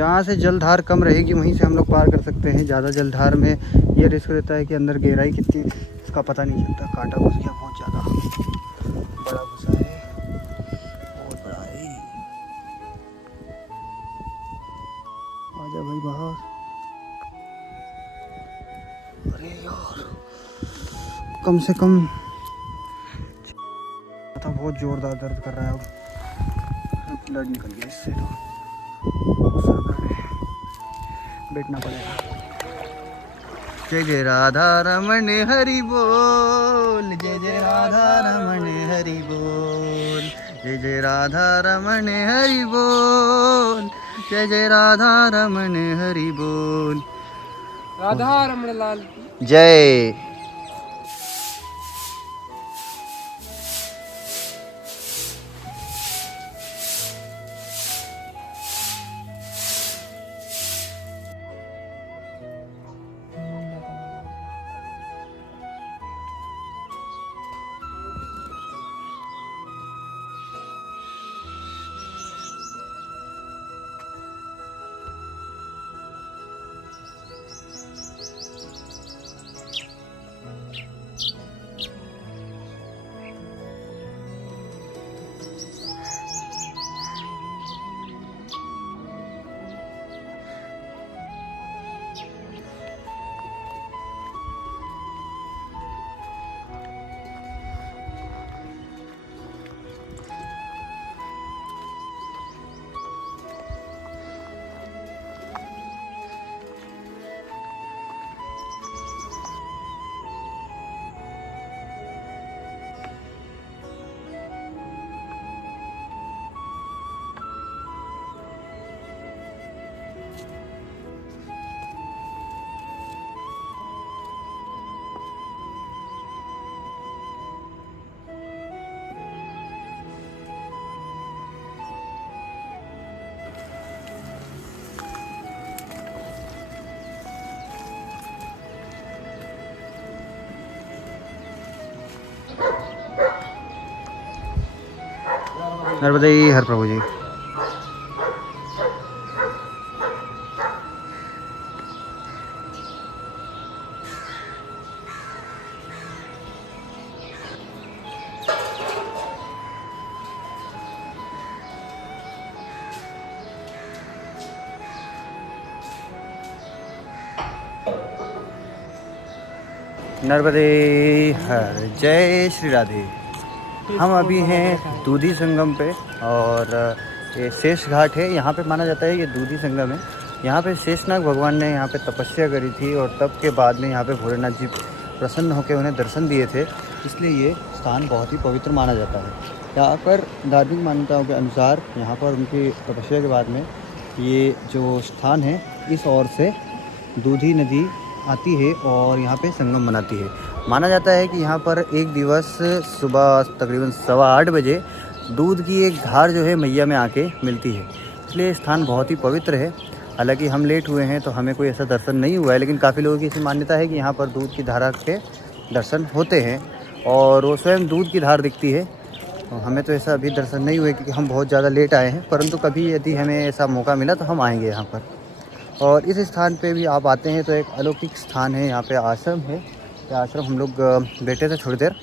जहाँ से जलधार कम रहेगी वहीं से हम लोग पार कर सकते हैं। ज़्यादा जलधार में ये रिस्क रहता है कि अंदर गहराई कितनी इसका पता नहीं चलता। कांटा घुस गया बहुत ज़्यादा, बड़ा घुसा है, बहुत बड़ा है। आजा भाई बाहर। अरे यार कम से कम तो बहुत ज़ोरदार दर्द कर रहा है। अब ब्लड निकल गया इससे, तो सर पे बैठना पड़ेगा। जय जय राधा रमण हरि बोल, जय जय राधा रमण हरि बोल, जय जय राधा रमण हरि बोल, जय जय राधा रमण हरि बोल। राधा रमण लाल की जय। नर्मदे हर प्रभु जी। नर्मदे हर, जय श्री राधे। हम अभी हैं दूधी संगम पे और ये शेष घाट है। यहाँ पे माना जाता है ये दूधी संगम है। यहाँ पे शेषनाग भगवान ने यहाँ पे तपस्या करी थी और तब के बाद में यहाँ पे भोलेनाथ जी प्रसन्न होकर उन्हें दर्शन दिए थे, इसलिए ये स्थान बहुत ही पवित्र माना जाता है। यहाँ पर धार्मिक मान्यताओं के अनुसार यहाँ पर उनकी तपस्या के बाद में ये जो स्थान है इस ओर से दूधी नदी आती है और यहाँ पे संगम बनाती है। माना जाता है कि यहाँ पर एक दिवस सुबह तकरीबन 8:15 बजे दूध की एक धार जो है मैया में आके मिलती है, इसलिए स्थान बहुत ही पवित्र है। हालांकि हम लेट हुए हैं तो हमें कोई ऐसा दर्शन नहीं हुआ है, लेकिन काफ़ी लोगों की ऐसी मान्यता है कि यहाँ पर दूध की धारा के दर्शन होते हैं और वो स्वयं दूध की धार दिखती है। हमें तो ऐसा अभी दर्शन नहीं हुए क्योंकि हम बहुत ज़्यादा लेट आए हैं, परंतु कभी यदि हमें ऐसा मौका मिला तो हम आएँगे यहाँ पर। और इस स्थान पे भी आप आते हैं तो एक अलौकिक स्थान है, यहाँ पे आश्रम है। ये आश्रम हम लोग बैठे थे थोड़ी देर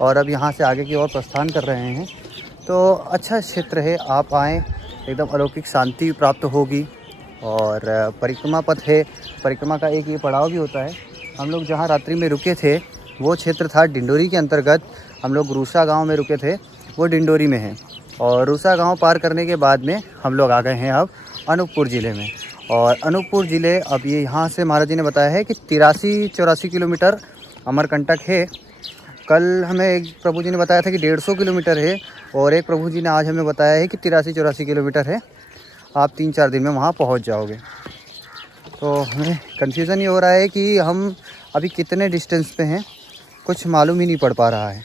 और अब यहाँ से आगे की ओर प्रस्थान कर रहे हैं। तो अच्छा क्षेत्र है, आप आएँ, एकदम अलौकिक शांति प्राप्त होगी। और परिक्रमा पथ है, परिक्रमा का एक ये पड़ाव भी होता है। हम लोग जहाँ रात्रि में रुके थे वो क्षेत्र था डिंडोरी के अंतर्गत। हम लोग रूसा गाँव में रुके थे, वो डिंडोरी में है। और रूसा गाँव पार करने के बाद में हम लोग आ गए हैं अब अनूपपुर ज़िले में। और अनूपपुर ज़िले अब ये यहाँ से महाराज जी ने बताया है कि 83-84 किलोमीटर अमरकंटक है। कल हमें एक प्रभु जी ने बताया था कि 150 किलोमीटर है और एक प्रभु जी ने आज हमें बताया है कि 83-84 किलोमीटर है। आप 3-4 दिन में वहाँ पहुँच जाओगे। तो हमें कन्फ्यूज़न ये हो रहा है कि हम अभी कितने डिस्टेंस पे हैं, कुछ मालूम ही नहीं पड़ पा रहा है।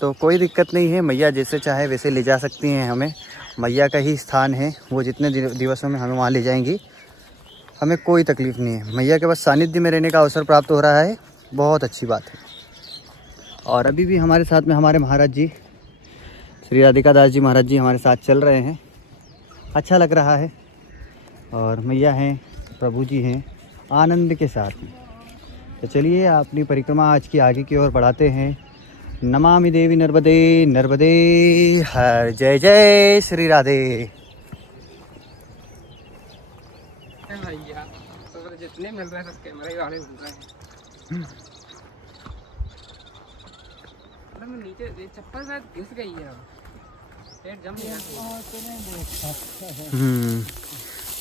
तो कोई दिक्कत नहीं है, मैया जैसे चाहे वैसे ले जा सकती हैं हमें। मैया का ही स्थान है, वो जितने दिवसों में हमें वहाँ ले जाएंगी, हमें कोई तकलीफ़ नहीं है। मैया के बस सानिध्य में रहने का अवसर प्राप्त हो रहा है, बहुत अच्छी बात है। और अभी भी हमारे साथ में हमारे महाराज जी श्री राधिका दास जी महाराज जी हमारे साथ चल रहे हैं। अच्छा लग रहा है। और मैया हैं, प्रभु जी हैं, आनंद के साथ में। तो चलिए अपनी परिक्रमा आज की आगे की ओर बढ़ाते हैं। नमामि देवी नर्मदे नर्मदे हर, जय जय श्री राधे। भैया तो जितने मिल रहे हैं सब कैमरे वाले घूम रहे हैं। अरे मैं नीचे चप्पल शायद घिस गई है, पेट जम गया।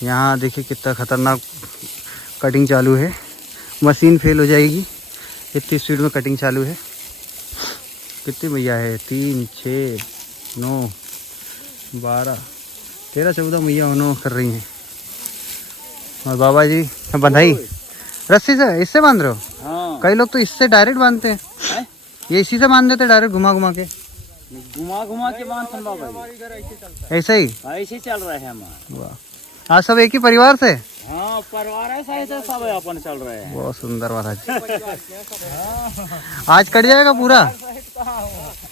यहाँ देखिए कितना खतरनाक कटिंग चालू है। मशीन फेल हो जाएगी, इतनी स्पीड में कटिंग चालू है। कितनी मैया है? 3, 6, 9, 12, 13, 14 मैया उन्होंने कर रही हैं। और बाबा जी बंधाई रस्सी से, इससे बांध रहे हो? हाँ। कई लोग तो इससे डायरेक्ट बांधते हैं। ये इसी से बांध देते डायरेक्ट, घुमा घुमा के। घुमा के बांध बाबा ऐसे ही ऐसे चल रहे हैं हमारे। वाह, आज सब एक ही परिवार से? हाँ, परिवार ऐसा ऐसा सब अपन चल रहे हैं। बहुत सुंदर महाराज। आज कट जाएगा पूरा,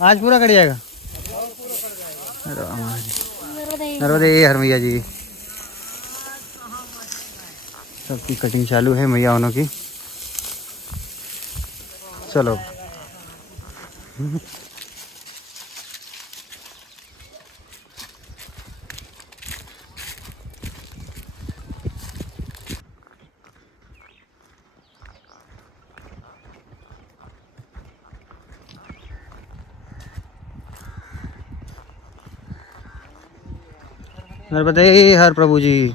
आज पूरा कट जाएगा। नर्मदे हर मैया जी। सबकी कटिंग चालू है मैया वालों की। चलो नर्मदे हर प्रभु जी।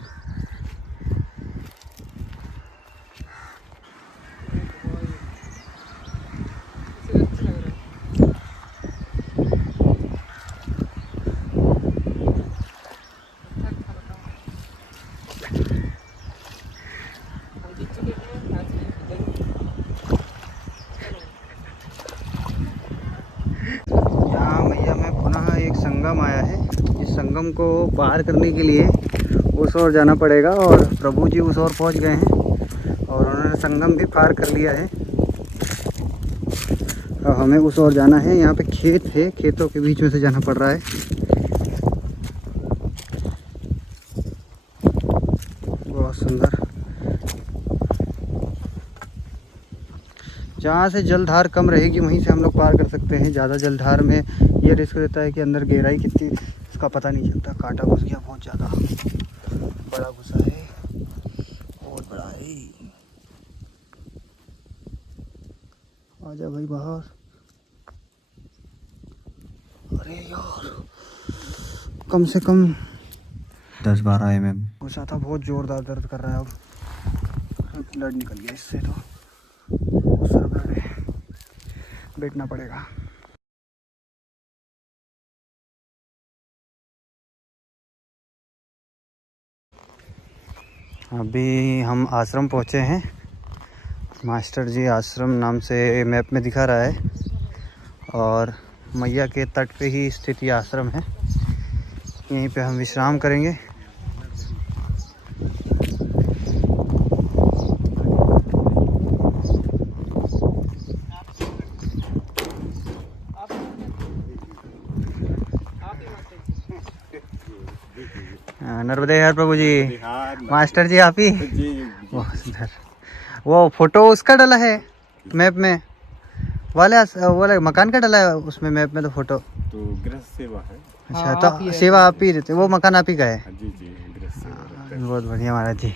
यहाँ मैया में पुनः एक संगम आया है। इस संगम को पार करने के लिए उस ओर जाना पड़ेगा और प्रभु जी उस ओर पहुँच गए हैं और उन्होंने संगम भी पार कर लिया है। अब हमें उस ओर जाना है। यहाँ पे खेत है, खेतों के बीच में से जाना पड़ रहा है। बहुत सुंदर। जहाँ से जलधार कम रहेगी वहीं से हम लोग पार कर सकते हैं। ज़्यादा जलधार में ये रिस्क रहता है कि अंदर गहराई कितनी इसका पता नहीं चलता। कांटा घुस गया बहुत ज़्यादा, बड़ा घुसा है, बहुत बड़ा है। आजा भाई बाहर। अरे यार, कम से कम 10-12 mm घुसा था। बहुत जोरदार दर्द कर रहा है। अब ब्लड निकल गया इससे, तो सर ब्लड है, बैठना पड़ेगा। अभी हम आश्रम पहुँचे हैं। मास्टर जी आश्रम नाम से मैप में दिखा रहा है और मैया के तट पे ही स्थित ये आश्रम है। यहीं पे हम विश्राम करेंगे। नर्मदे हर प्रभु जी। मास्टर जी आप ही? बहुत सुंदर। वो फोटो उसका डला है मैप में, वाले मकान का डला है उसमें मैप में। तो फोटो तो गृहस्थ सेवा है। अच्छा, तो सेवा आप ही रहते, वो मकान आप ही का है? जी जी, गृहस्थ सेवा। बहुत बढ़िया महाराज जी।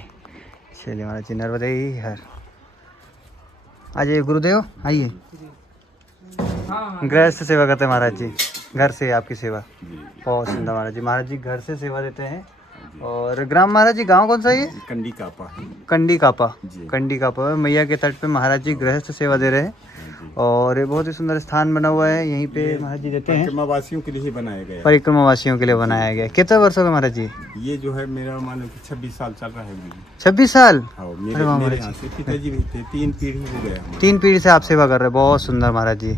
चलिए महाराज जी, नर्मदे हर। आइए गुरुदेव, आइए। गृहस्थ सेवा करते हैं महाराज जी, घर से आपकी सेवा। बहुत सुंदर महाराज जी। महाराज जी घर से सेवा देते हैं। और ग्राम महाराज जी, गांव कौन सा है ये? कंडी कापा है। कंडी कापा। जी। कंडी कापा मैया के तट पे महाराज जी गृहस्थ सेवा दे रहे हैं। और ये बहुत ही सुंदर स्थान बना हुआ है। यहीं पे महाराज जी देते हैं। परिक्रमावासियों के लिए ही बनाया गया। परिक्रमावासियों के लिए बनाया गया। कितने वर्षों का महाराज जी? ये जो है मेरा मानो कि 26 साल चल रहा है। 26 साल? हाँ, अरे वाह मेरे महाराज यहाँ से पिताजी भी थे, 3 पीढ़ी हो गया। 3 पीढ़ी से आप सेवा कर रहे हैं। बहुत सुंदर महाराज जी।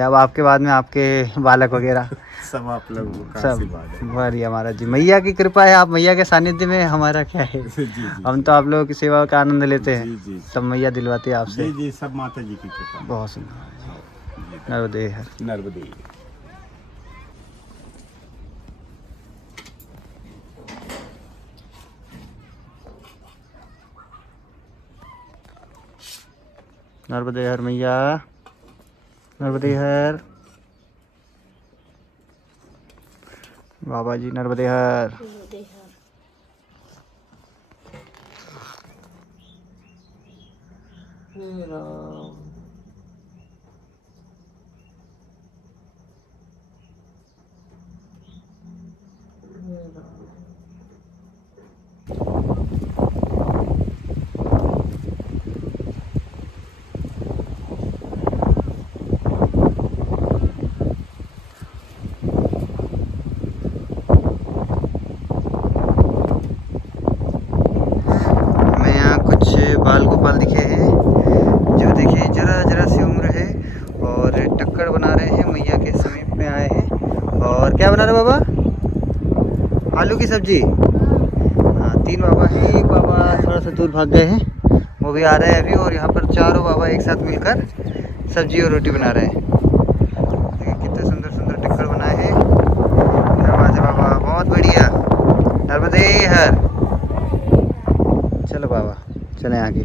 अब आपके बाद में आपके बालक वगैरह सब आप लोगों का सब आशीर्वाद है। बढ़िया महाराज जी। मैया की कृपा है। आप मैया के सानिध्य में, हमारा क्या है। जी जी, हम तो आप लोगों की सेवा का आनंद लेते हैं। जी जी, सब मैया दिलवाती है आपसे। जी जी, सब माता जी की कृपा। बहुत सुंदर। नर्मदे हर। नर्मदे। नर्मदे हर मैया, नर्मदे हर बाबा जी, नर्मदे हर। मैं यहाँ कुछ बाल गोपाल दिखे हैं जो देखिए जरा जरा सी उम्र है और टक्कर बना रहे हैं, मैया के समीप में आए हैं। और क्या बना रहे बाबा? आलू की सब्जी। हाँ, 3 बाबा हैं, एक बाबा थोड़ा सा दूर भाग गए हैं, वो भी आ रहे हैं अभी। और यहाँ पर चारों बाबा एक साथ मिलकर सब्जी और रोटी बना रहे हैं। देखिए कितने सुंदर सुंदर टक्कर बनाए हैं। नर्मदे बाबा, बहुत बढ़िया। नर्मदे हर। चलो बाबा चलें आगे,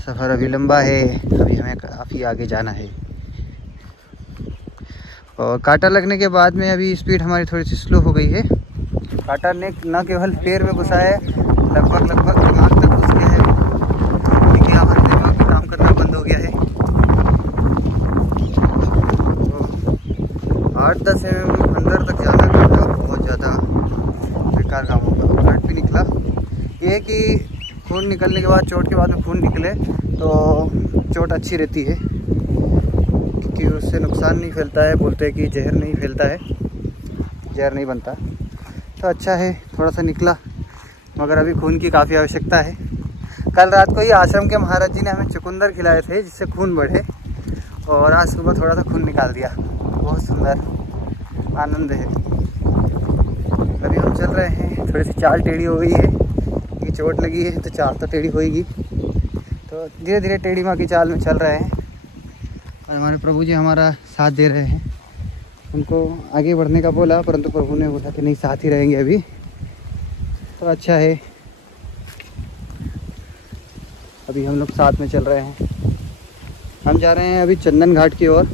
सफ़र अभी लंबा है, अभी हमें काफ़ी आगे जाना है। और कांटा लगने के बाद में अभी स्पीड हमारी थोड़ी सी स्लो हो गई है। कांटा ने न केवल पैर में घुसा है, लगभग दिमाग तक घुस गया है। देखिए हमारे दिमाग में काम करना बंद हो गया है। तो 8-10 अंदर तक जाना पड़ता, बहुत ज़्यादा बेकार काम होगा। ब्लड भी निकला। ये कि खून निकलने के बाद, चोट के बाद में खून निकले तो चोट अच्छी रहती है, क्योंकि उससे नुकसान नहीं फैलता है। बोलते हैं कि जहर नहीं फैलता है, जहर नहीं बनता, तो अच्छा है थोड़ा सा निकला। मगर अभी खून की काफ़ी आवश्यकता है। कल रात को ही आश्रम के महाराज जी ने हमें चुकंदर खिलाए थे जिससे खून बढ़े, और आज सुबह थोड़ा सा खून निकाल दिया। बहुत सुंदर आनंद है। अभी हम चल रहे हैं, थोड़ी सी चाल टेढ़ी हो गई है, ये चोट लगी है तो चाल तो टेढ़ी होएगी। तो धीरे धीरे टेढ़ी माँ की चाल में चल रहे हैं। और हमारे प्रभु जी हमारा साथ दे रहे हैं। उनको आगे बढ़ने का बोला, परंतु प्रभु ने बोला कि नहीं, साथ ही रहेंगे अभी। तो अच्छा है, अभी हम लोग साथ में चल रहे हैं। हम जा रहे हैं अभी चंदन घाट की ओर।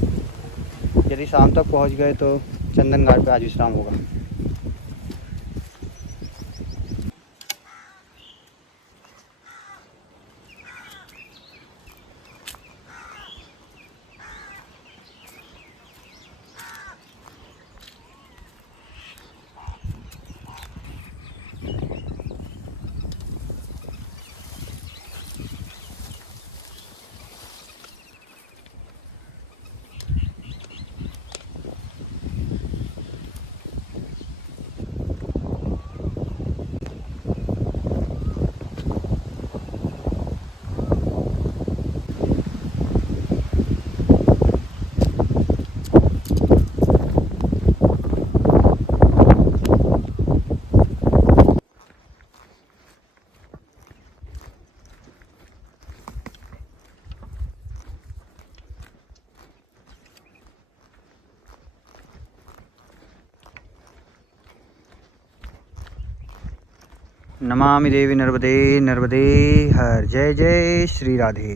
यदि शाम तक पहुंच गए तो चंदन घाट पे आज विश्राम होगा। नमामि देवी नर्मदे, नर्मदे हर। जय जय श्री राधे।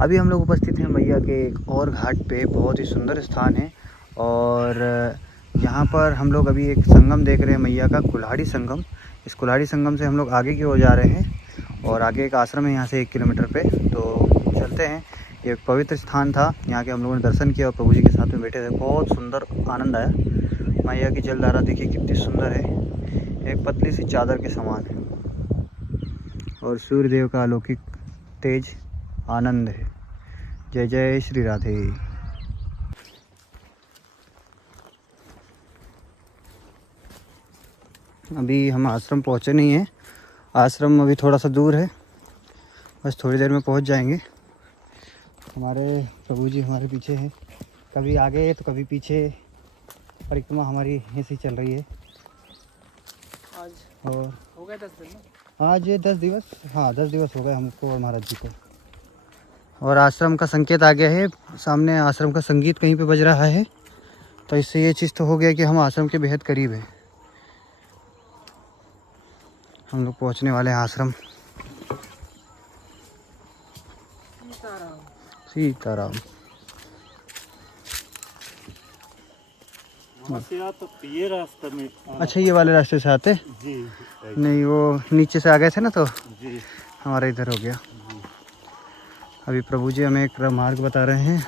अभी हम लोग उपस्थित हैं मैया के एक और घाट पे। बहुत ही सुंदर स्थान है, और यहाँ पर हम लोग अभी एक संगम देख रहे हैं मैया का, कुल्हाड़ी संगम। इस कुल्हाड़ी संगम से हम लोग आगे की ओर जा रहे हैं, और आगे एक आश्रम है यहाँ से 1 किलोमीटर पे। तो चलते हैं। ये एक पवित्र स्थान था, यहाँ के हम लोगों ने दर्शन किया और प्रभु जी के साथ में बैठे थे। बहुत सुंदर आनंद आया। मैया की जलधारा देखिए कितनी सुंदर है, एक पतली सी चादर के समान है, और सूर्यदेव का अलौकिक तेज आनंद है। जय जय श्री राधे। अभी हम आश्रम पहुँचे नहीं हैं, आश्रम अभी थोड़ा सा दूर है, बस थोड़ी देर में पहुँच जाएंगे। हमारे प्रभु जी हमारे पीछे हैं, कभी आगे तो कभी पीछे। परिक्रमा हमारी ऐसी चल रही है। आज और हो गया 10 दिन ना? आज 10 दिवस, हाँ 10 दिवस हो गए हमको और महाराज जी को। और आश्रम का संकेत आ गया है, सामने आश्रम का संगीत कहीं पे बज रहा है, तो इससे ये चीज़ तो हो गया कि हम आश्रम के बेहद करीब है। हम लोग पहुंचने वाले हैं आश्रम। सीताराम। तो ये रास्ते में अच्छा ये वाले रास्ते से आते? जी नहीं वो नीचे से आ गए थे ना तो जी हमारा इधर हो गया। अभी प्रभु जी हमें एक मार्ग बता रहे हैं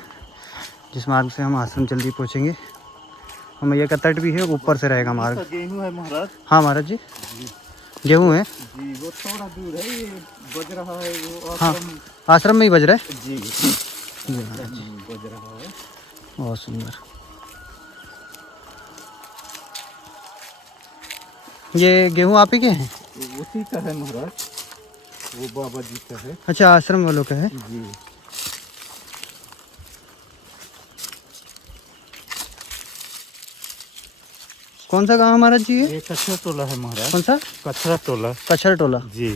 जिस मार्ग से हम आश्रम जल्दी पहुँचेंगे। और मैया का तट भी है, ऊपर से रहेगा मार्ग। गेहूँ है महाराज। हाँ महाराज जी, गेहूँ है जी वो थोड़ा दूर है, ये बज रहा है वो हाँ, आश्रम में ही बज रहा है जी जी महाराज जी। बज रहा है। बहुत सुंदर। ये गेहूँ आप ही के हैं? उसी का है महाराज, वो बाबा जी का है। अच्छा आश्रम वालों का है। जी कौन सा गाँव महाराज जी है? ये कचरा टोला है महाराज। कौन सा? कचरा टोला। कचर टोला। जी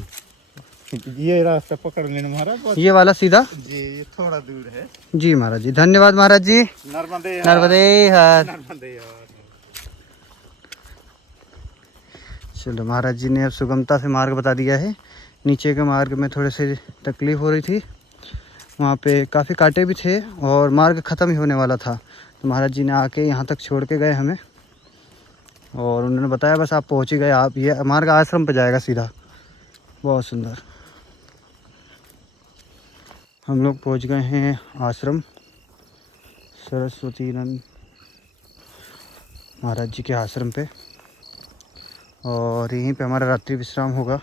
ये रास्ता पकड़ लेना महाराज बस। ये वाला सीधा? जी ये थोड़ा दूर है। जी महाराज जी, धन्यवाद महाराज जी। नर्मदे नर्मदे हर। नर्मदे हर। चलो महाराज जी ने अब सुगमता से मार्ग बता दिया है। नीचे के मार्ग में थोड़े से तकलीफ हो रही थी, वहाँ पे काफ़ी कांटे भी थे और मार्ग ख़त्म ही होने वाला था। तो महाराज जी ने आके यहाँ तक छोड़ के गए हमें और उन्होंने बताया बस आप पहुँच ही गए, आप ये मार्ग आश्रम पे जाएगा सीधा। बहुत सुंदर। हम लोग पहुँच गए हैं आश्रम सरस्वती नंद महाराज जी के आश्रम पे और यहीं पे हमारा रात्रि विश्राम होगा।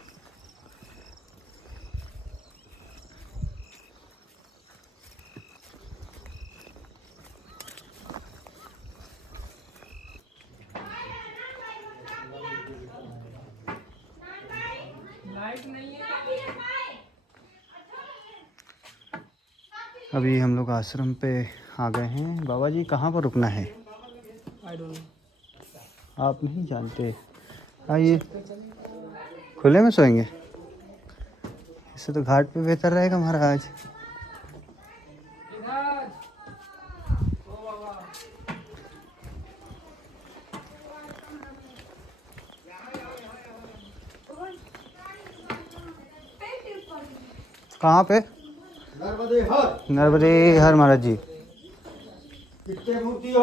लाइट नहीं है। अभी हम लोग आश्रम पे आ गए हैं। बाबा जी कहाँ पर रुकना है? I don't know. आप नहीं जानते? आइए, खुले में सोएंगे? इससे तो घाट पे बेहतर रहेगा महाराज। इधर ओ बाबा। कहाँ पे? नर्मदे हर। नर्मदे हर महाराज जी। कितने मूर्ति हो?